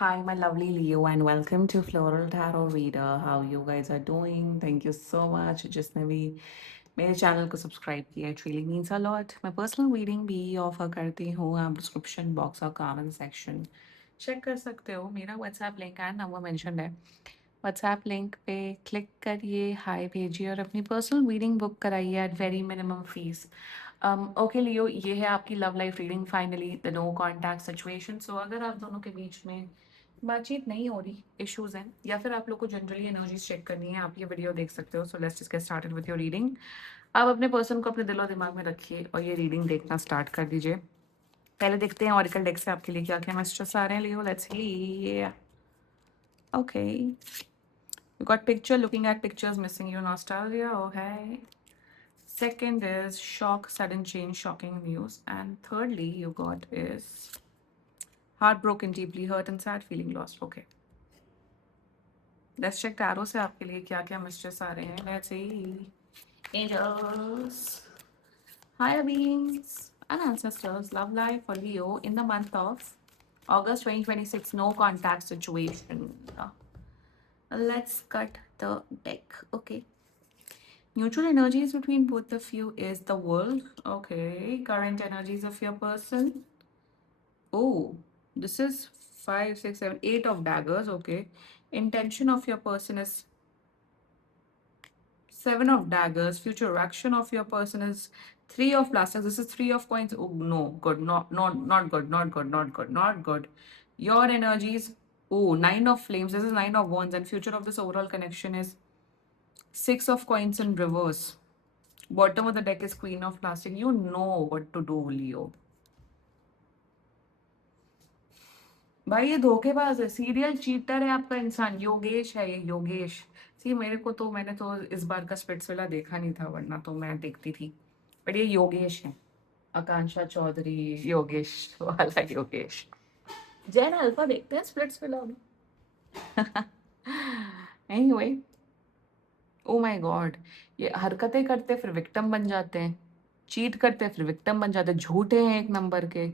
Hi, my lovely Leo, and welcome to Floral Tarot Reader. How you guys are doing? Thank you so much. जिसने भी मेरे channel को subscribe किया, it really means a lot. मैं personal reading भी offer करती हूँ. आप डिस्क्रिप्शन बॉक्स और कमेंट सेक्शन चेक कर सकते हो. मेरा WhatsApp link and number mention है. व्हाट्सएप लिंक पे क्लिक करिए, हाय भेजिए और अपनी पर्सनल रीडिंग बुक कराइए at very minimum fees. Okay Leo, ये है आपकी love life reading. Finally the no contact situation. So अगर आप दोनों के बीच में बातचीत नहीं हो रही, इश्यूज हैं, या फिर आप लोग को जनरली एनर्जीज चेक करनी है, आप ये वीडियो देख सकते हो. So let's just get started with your reading. आप अपने पर्सन को अपने दिलो दिमाग में रखिए और ये रीडिंग देखना स्टार्ट कर दीजिए. पहले देखते हैं ऑरिकल डेक से आपके लिए क्या क्या मैसेजेस आ रहे हैं. Leo, let's see. Okay, you got picture, looking at pictures, missing you, nostalgia. Okay. Second is shock, sudden change, shocking news. And thirdly, you got is heartbroken, deeply hurt and sad, feeling lost. Okay. Let's check tarot से आपके लिए क्या क्या messages आ रहे हैं. Let's see. Angels, higher beings and ancestors, love life for Leo in the month of August 2026. No contact situation. Let's cut the deck. Okay. Mutual energies between both of you is the world. Okay. Current energies of your person. Oh, this is 5, 6, 7, 8 of daggers. Okay. Intention of your person is 7 of daggers. Future action of your person is 3 of plastics. This is 3 of coins. Oh no, good. Not good. Not good. Not good. Not good. Your energies. Oh, 9 of flames. This is 9 of wands. And future of this overall connection is 6 of coins in reverse. Bottom of the deck is Queen of Plastic. You know what to do, Leo. भाई ये धोखेबाज है, serial cheater है आपका इंसान. योगेश है ये, योगेश. सी मेरे को तो, मैंने तो इस बार का स्पिट्सविला देखा नहीं था, वरना तो मैं देखती थी. बट ये योगेश है, आकांक्षा चौधरी, योगेश वाला योगेश. जैन अल्फा देखते हैं स्पिट्सविला में. एनीवे, ओ माय गॉड, ये हरकतें करते फिर विक्टिम बन जाते हैं, चीट करते फिर विक्टिम बन जाते हैं, झूठे हैं एक नंबर के.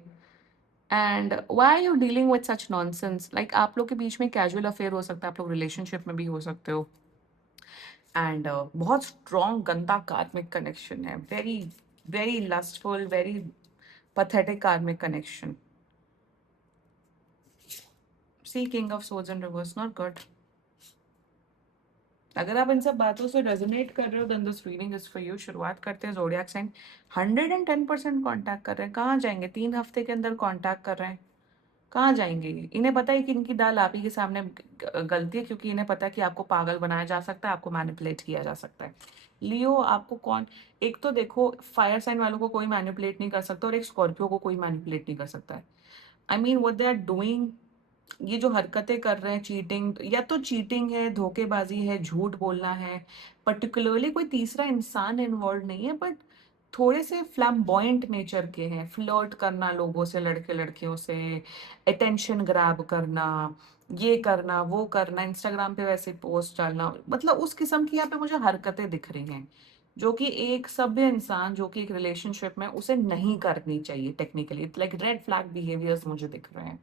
And why are you dealing with such nonsense. Like आप लोग के बीच में कैजुअल अफेयर हो सकता है, आप लोग रिलेशनशिप में भी हो सकते हो. एंड बहुत स्ट्रॉन्ग गंदा कार्मिक कनेक्शन है. Very very lustful, very pathetic karmic connection. See king of swords in reverse, not good. अगर आप इन सब बातों से रेजोनेट कर रहे हो, then this reading is for you. शुरुआत करते हैं. ज़ोडिएक साइन 110% कांटेक्ट कर रहे हैं. कहाँ जाएंगे? 3 हफ्ते के अंदर कांटेक्ट कर रहे हैं. कहाँ जाएंगे? इन्हें पता है कि इनकी दाल आप ही के सामने गलती है, क्योंकि इन्हें पता है कि आपको पागल बनाया जा सकता है, आपको मैनिपुलेट किया जा सकता है. लियो, आपको कौन, एक तो देखो, फायर साइन वालों को कोई मैनिपुलेट नहीं कर सकता और एक स्कॉर्पियो को कोई मैनिपुलेट नहीं कर सकता है. I mean what they are doing, ये जो हरकतें कर रहे हैं, चीटिंग, या तो चीटिंग है, धोखेबाजी है, झूठ बोलना है. पर्टिकुलरली कोई तीसरा इंसान इन्वॉल्व नहीं है, बट थोड़े से फ्लैम्बॉयंट नेचर के हैं. फ्लर्ट करना लोगों से, लड़के लड़कियों से, अटेंशन ग्रैब करना, ये करना, वो करना, इंस्टाग्राम पे वैसे पोस्ट डालना, मतलब उस किस्म की यहाँ पे मुझे हरकतें दिख रही हैं, जो कि एक सभ्य इंसान, जो कि एक रिलेशनशिप में, उसे नहीं करनी चाहिए. Technically like red flag behaviours मुझे दिख रहे हैं.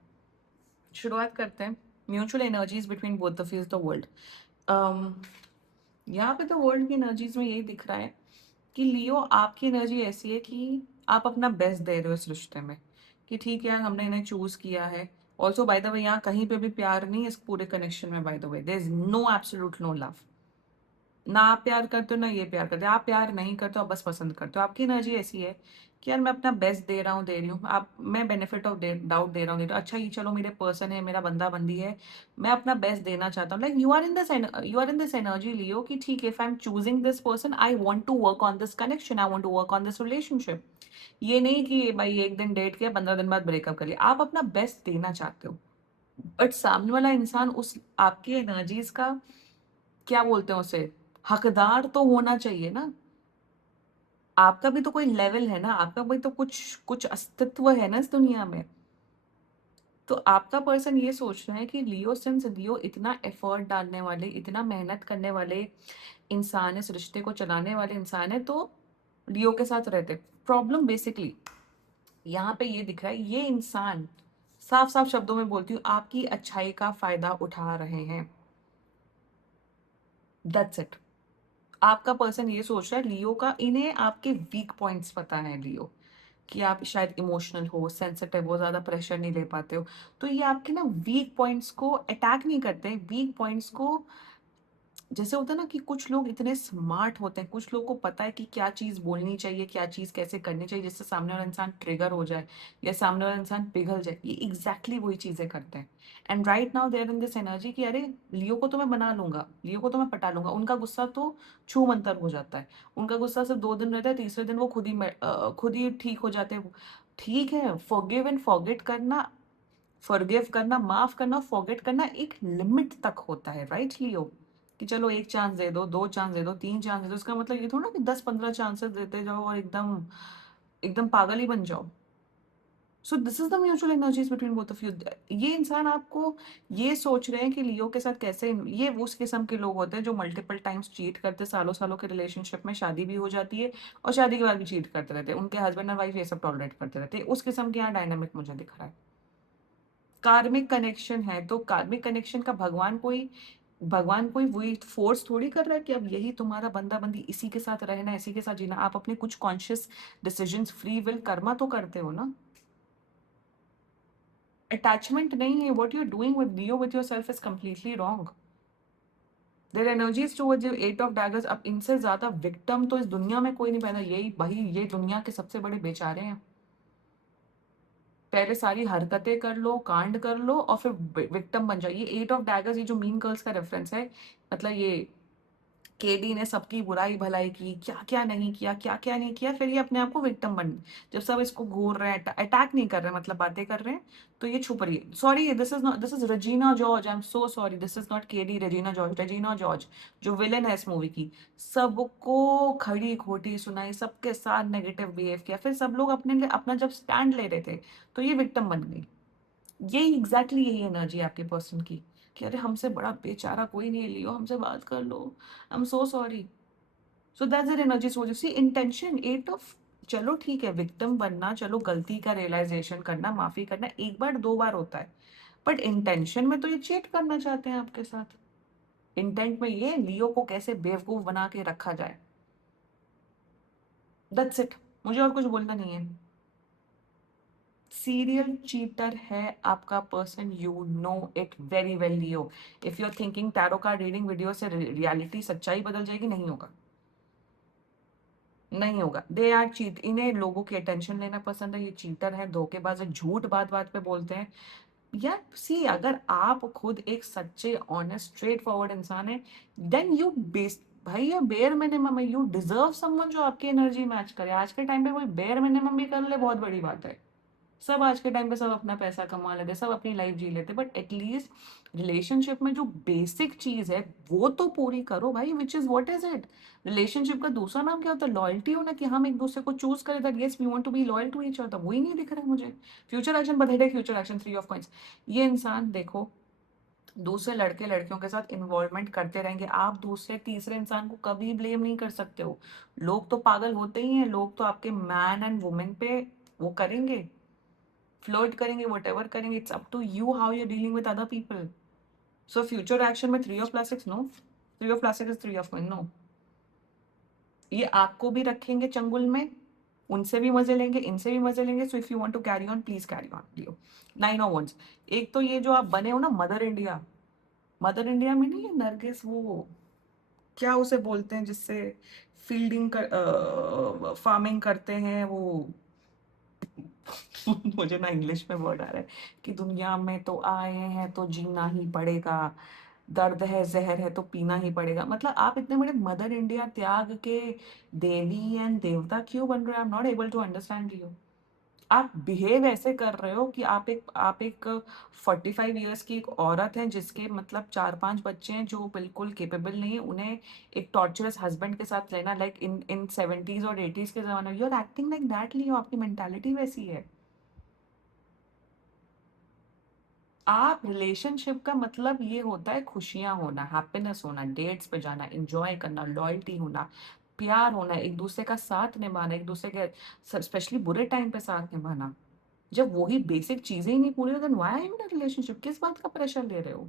शुरुआत करते हैं. Mutual energies between both of you is the world. यहाँ पे तो वर्ल्ड की एनर्जीज में यही दिख रहा है कि लियो, आपकी एनर्जी ऐसी है कि आप अपना बेस्ट दे रहे हो इस रिश्ते में, कि ठीक है हमने इन्हें चूज किया है. ऑल्सो बाय द वे, यहाँ कहीं पे भी प्यार नहीं है इस पूरे कनेक्शन में. By the way, there is no absolute no love. ना आप प्यार करते हो, ना ये प्यार करते हो. आप प्यार नहीं करते हो, आप बस पसंद करते हो. आपकी एनर्जी ऐसी है कि यार मैं अपना बेस्ट दे रहा हूँ, दे रही हूँ. आप, मैं बेनिफिट ऑफ डाउट दे रहा हूँ, अच्छा ये चलो मेरे पर्सन है, मेरा बंदा बंदी है, मैं अपना बेस्ट देना चाहता हूँ. Like you are in this energy Leo, कि ठीक है, if I am choosing this person, I want to work on this connection, I want to work on this relationship. ये नहीं कि भाई एक दिन डेट किया, 15 दिन बाद ब्रेकअप कर लिया. आप अपना बेस्ट देना चाहते हो, बट सामने वाला इंसान उस आपकी एनर्जीज का, क्या बोलते हैं उसे, हकदार तो होना चाहिए ना. आपका भी तो कोई लेवल है ना, आपका भी तो कुछ कुछ अस्तित्व है ना इस दुनिया में. तो आपका पर्सन ये सोच रहा है कि लियो, सिंस लियो इतना एफर्ट डालने वाले, इतना मेहनत करने वाले इंसान, इस रिश्ते को चलाने वाले इंसान है, तो लियो के साथ रहते. प्रॉब्लम बेसिकली यहाँ पे ये दिख रहा है, ये इंसान साफ साफ शब्दों में बोलती हूँ, आपकी अच्छाई का फायदा उठा रहे हैं। That's it. आपका पर्सन ये सोच रहा है लियो का, इन्हें आपके वीक पॉइंट्स पता है लियो, कि आप शायद इमोशनल हो, सेंसिटिव हो, ज्यादा प्रेशर नहीं ले पाते हो। तो ये आपके ना वीक पॉइंट्स को अटैक नहीं करते, वीक पॉइंट्स को, जैसे होता है ना कि कुछ लोग इतने स्मार्ट होते हैं, कुछ लोगों को पता है कि क्या चीज बोलनी चाहिए, क्या चीज कैसे करनी चाहिए जिससे सामने वाला इंसान ट्रिगर हो जाए या सामने वाला इंसान पिघल जाए, ये एग्जैक्टली वही चीजें करते हैं। And right now they are in this energy कि अरे लियो को तो मैं बना लूंगा, लियो को तो मैं पटा लूंगा। उनका गुस्सा तो छू मंतर हो जाता है, उनका गुस्सा सिर्फ 2 दिन रहता है, तीसरे दिन वो खुद ही ठीक हो जाते हैं। ठीक है, फॉरगिव एंड फॉरगेट करना, फॉरगिव करना, माफ करना, फॉरगेट करना एक लिमिट तक होता है, राइट लियो? कि चलो एक चांस दे दो, 2 चांस दे दो, 3 चांस दे दो, इसका मतलब ये थोड़ा ना कि 10-15 चांसेस देते जाओ और एकदम एकदम पागल ही बन जाओ। So this is the mutual energies between both of you. ये इंसान आपको ये सोच रहे हैं कि लियो के साथ कैसे, ये उस किस्म के लोग होते हैं जो मल्टीपल टाइम्स चीट करते, सालों सालों के रिलेशनशिप में शादी भी हो जाती है और शादी के बाद भी चीट करते रहते हैं, उनके हस्बैंड और वाइफ ये सब टॉलरेट करते रहते हैं, उस किस्म के यहाँ डायनामिक मुझे दिख रहा है। कार्मिक कनेक्शन है तो कार्मिक कनेक्शन का भगवान कोई वही फोर्स थोड़ी कर रहा है कि अब यही तुम्हारा बंदा बंदी, इसी के साथ रहना, इसी के साथ जीना। आप अपने कुछ conscious decisions, free will, karma तो करते हो ना। अटैचमेंट नहीं है, what you are doing with Leo with yourself is completely wrong. There energies towards your 8 of daggers. अब इनसे ज्यादा विक्टिम तो इस दुनिया में कोई नहीं पैदा, यही भाई, ये दुनिया के सबसे बड़े बेचारे हैं। पहले सारी हरकतें कर लो, कांड कर लो और फिर विक्टिम बन जाओ। ये 8 ऑफ डैगर्स, ये जो मीन गर्ल्स का रेफरेंस है, मतलब ये केडी ने सबकी बुराई भलाई की, क्या क्या नहीं किया, क्या क्या नहीं किया, फिर ये अपने आप को विक्टिम बन, जब सब इसको घूर रहे हैं, अटैक नहीं कर रहे हैं, मतलब बातें कर रहे हैं, तो ये छुप रही है। Sorry, this is not, this is Regina George, I am so sorry, this is not KD, Regina George, Regina George जो विलेन है इस मूवी की। सबको खड़ी खोटी सुनाई, सबके साथ नेगेटिव बिहेव किया, फिर सब लोग अपने लिए अपना जब स्टैंड ले रहे थे तो ये विक्टिम बन गई। यही एग्जैक्टली यही एनर्जी आपके पर्सन की, कि अरे हमसे बड़ा बेचारा कोई नहीं है लियो, हमसे बात कर लो, I am so sorry. So that's an energy. So see intention 8 of, चलो ठीक है, विक्टिम बनना, चलो गलती का रियलाइजेशन करना, माफी करना, एक बार 2 बार होता है, बट इंटेंशन में तो ये चीट करना चाहते हैं आपके साथ। इंटेंट में ये लियो को कैसे बेवकूफ बना के रखा जाए, दैट्स इट। मुझे और कुछ बोलना नहीं है। सीरियल चीटर है आपका person, you know it very well Leo. If you are thinking tarot card reading video से रियलिटी, सच्चाई बदल जाएगी, नहीं होगा, नहीं होगा। दे आर चीट, इन्हें लोगों की अटेंशन लेना पसंद है, ये चीटर है, धोखेबाज है, झूठ बात बात पे बोलते हैं। यार सी, अगर आप खुद एक सच्चे, ऑनेस्ट, स्ट्रेट फॉरवर्ड इंसान है, देन यू बेस, भाई ये बेयर मिनिमम है, यू डिजर्व समवन जो आपकी एनर्जी मैच करे। आज के टाइम पे कोई बेयर मिनिमम भी कर ले, बहुत बड़ी बात है। सब आज के टाइम पे सब अपना पैसा कमा लेते, सब अपनी लाइफ जी लेते, बट एटलीस्ट रिलेशनशिप में जो बेसिक चीज है वो तो पूरी करो भाई, which is what is it. Relationship का दूसरा नाम क्या होता है? लॉयल्टी होना, कि हम एक दूसरे को चूज करें, that yes we want to be loyal to each other. वही नहीं दिख रहा है मुझे। फ्यूचर एक्शन, बधेड़े फ्यूचर एक्शन, 3 ऑफ कॉइंस। ये इंसान देखो, दूसरे लड़के लड़कियों के साथ इन्वॉल्वमेंट करते रहेंगे, आप दूसरे तीसरे इंसान को कभी ब्लेम नहीं कर सकते हो। लोग तो पागल होते ही हैं, लोग तो आपके मैन एंड वुमेन पे वो करेंगे, फ्लर्ट करेंगे, वट एवर करेंगे। It's up to you how you dealing with other people. So future action में 3 of plastics no, 3 of plastic is 3 of coin no. ये आपको भी रखेंगे चंगुल में, उनसे भी मजे लेंगे, इनसे भी मजे लेंगे। So if you want to carry on, please carry on Leo. 9 of wands. एक तो ये जो आप बने हो ना मदर इंडिया, मदर इंडिया में नहीं है नरगिस, वो क्या उसे बोलते हैं जिससे फील्डिंग कर, फार्मिंग करते हैं वो, मुझे ना इंग्लिश में वर्ड आ रहा है, कि दुनिया में तो आए हैं तो जीना ही पड़ेगा, दर्द है जहर है तो पीना ही पड़ेगा। मतलब आप इतने बड़े मदर इंडिया त्याग के देवी एंड देवता क्यों बन रहे हो? I am not able to understand you. आप बिहेव ऐसे कर रहे हो कि आप एक 45 ईयर्स की एक औरत हैं जिसके मतलब 4-5 बच्चे हैं, जो बिल्कुल केपेबल नहीं है, उन्हें एक टॉर्चरस हस्बैंड के साथ रहना, लाइक इन इन 70s और 80s के जमाने में। You are acting like that Leo, आपकी मेंटालिटी वैसी है। आप रिलेशनशिप का मतलब ये होता है खुशियां होना, हैप्पीनेस होना, डेट्स पे जाना, एंजॉय करना, लॉयल्टी होना, प्यार होना, एक दूसरे का साथ निभाना, एक दूसरे के स्पेशली बुरे टाइम पे साथ निभाना। जब वही बेसिक चीजें ही नहीं पूरी हो, then why are you in a relationship? किस बात का प्रेशर ले रहे हो?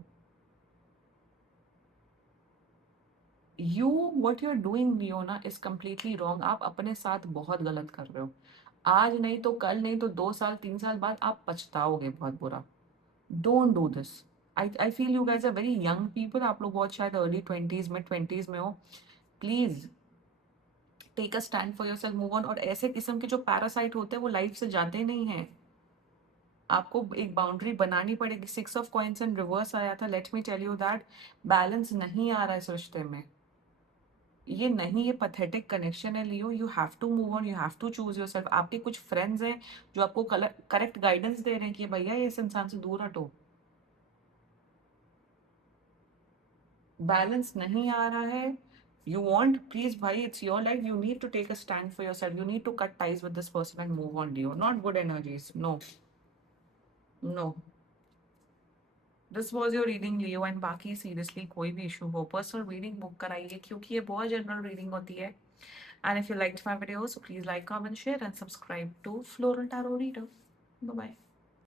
You what you are doing लियोना इज कम्प्लीटली रॉन्ग। आप अपने साथ बहुत गलत कर रहे हो। आज नहीं तो कल, नहीं तो 2 साल 3 साल बाद आप पछताओगे बहुत बुरा। Don't do this. I feel you guys are very young people. आप लोग बहुत शायद अर्ली 20s मिड 20s में हो। Please take a stand for yourself, move on. और ऐसे किस्म के जो पैरासाइट होते हैं वो लाइफ से जाते नहीं हैं। आपको एक बाउंड्री बनानी पड़ेगी। 6 ऑफ कॉइंस इन रिवर्स आया था। Let me tell you that balance नहीं आ रहा है इस रिश्ते में। ये नहीं, ये पथेटिक कनेक्शन है Leo. You have to move on, you have to choose yourself. आपके कुछ फ्रेंड्स हैं जो आपको करेक्ट गाइडेंस दे रहे हैं कि भैया ये इस इंसान से दूर हटो। बैलेंस नहीं आ रहा है। यू वॉन्ट, प्लीज भाई, it's your life, you need to take a stand for yourself, you need to cut ties with this person and move on Leo. Not good energies, no no. This was your reading Leo. And बाकी seriously कोई भी issue हो, personal reading book कराइए, क्योंकि ये बहुत general reading होती है। And if you liked my video, so please like, comment, share, and subscribe to Floral Tarot Reader. Bye bye.